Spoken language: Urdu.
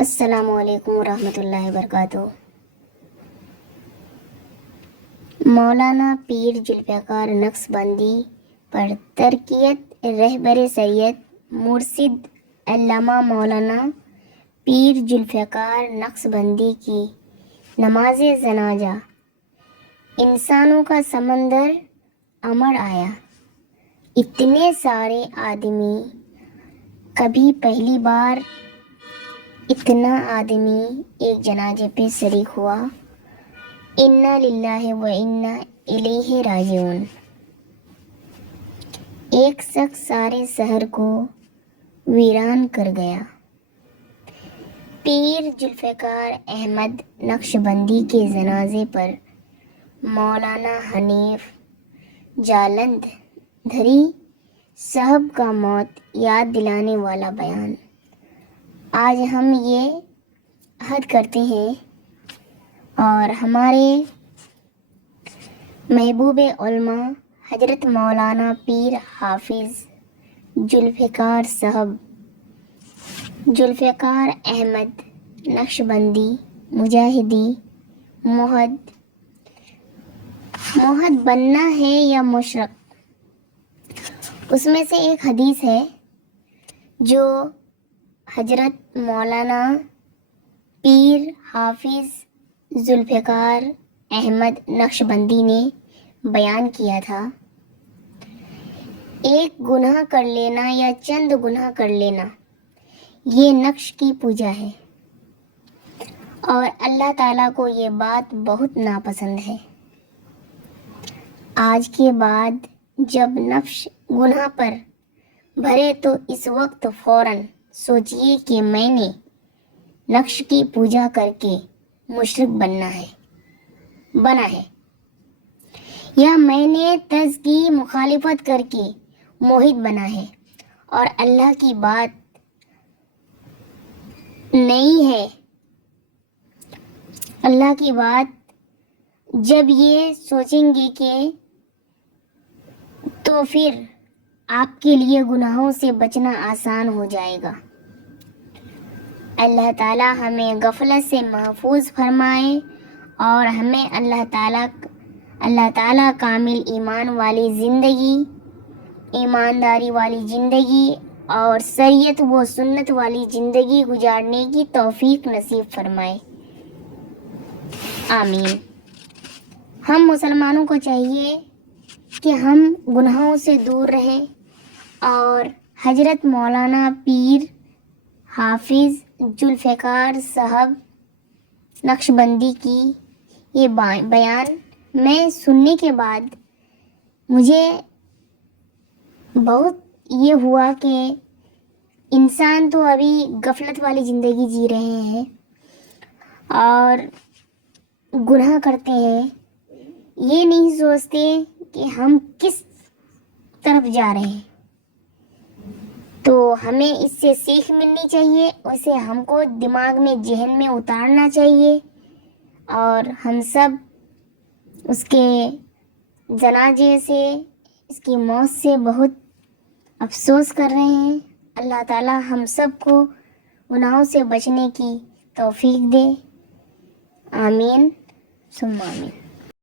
السلام علیکم ورحمۃ اللہ وبرکاتہ۔ مولانا پیر ذوالفقار نقشبندی پر ترکیت رہبر سید مرشد علامہ مولانا پیر ذوالفقار نقشبندی کی نماز جنازہ۔ انسانوں کا سمندر امڑ آیا، اتنے سارے آدمی، کبھی پہلی بار اتنا آدمی ایک جنازے پہ شریک ہوا۔ انا للہ و انا الیہ راجعون۔ ایک شخص سارے شہر کو ویران کر گیا۔ پیر ذوالفقار احمد نقشبندی کے جنازے پر مولانا حنیف جالندھری صاحب کا موت یاد دلانے والا بیان۔ آج ہم یہ عہد کرتے ہیں اور ہمارے محبوب علماء حضرت مولانا پیر حافظ ذوالفقار صاحب ذوالفقار احمد نقشبندی مجاہدی موحد بننا ہے یا مشرک، اس میں سے ایک حدیث ہے جو حضرت مولانا پیر حافظ ذوالفقار احمد نقشبندی نے بیان کیا تھا۔ ایک گناہ کر لینا یا چند گناہ کر لینا یہ نقش کی پوجا ہے، اور اللہ تعالیٰ کو یہ بات بہت ناپسند ہے۔ آج کے بعد جب نفس گناہ پر بھرے تو اس وقت فوراً سوچئے کہ میں نے نقش کی پوجا کر کے مشرک بنا ہے، یا میں نے طرز کی مخالفت کر کے موحد بنا ہے اور اللہ کی بات نہیں ہے۔ اللہ کی بات جب یہ سوچیں گے کہ تو پھر آپ کے لیے گناہوں سے بچنا آسان ہو جائے گا۔ اللہ تعالیٰ ہمیں غفلت سے محفوظ فرمائے اور ہمیں اللہ تعالیٰ کامل ایمان والی زندگی، ایمانداری والی زندگی اور شریعت و سنت والی زندگی گزارنے کی توفیق نصیب فرمائے، آمین۔ ہم مسلمانوں کو چاہیے کہ ہم گناہوں سے دور رہیں اور حضرت مولانا پیر حافظ ذوالفقار صاحب نقشبندی کی یہ بیان میں سننے کے بعد مجھے بہت یہ ہوا کہ انسان تو ابھی غفلت والی زندگی جی رہے ہیں اور گناہ کرتے ہیں، یہ نہیں سوچتے کہ ہم کس طرف جا رہے ہیں۔ تو ہمیں اس سے سیکھ ملنی چاہیے، اسے ہم کو دماغ میں ذہن میں اتارنا چاہیے، اور ہم سب اس کے جنازے سے، اس کی موت سے بہت افسوس کر رہے ہیں۔ اللہ تعالیٰ ہم سب کو گناہوں سے بچنے کی توفیق دے، آمین ثم آمین۔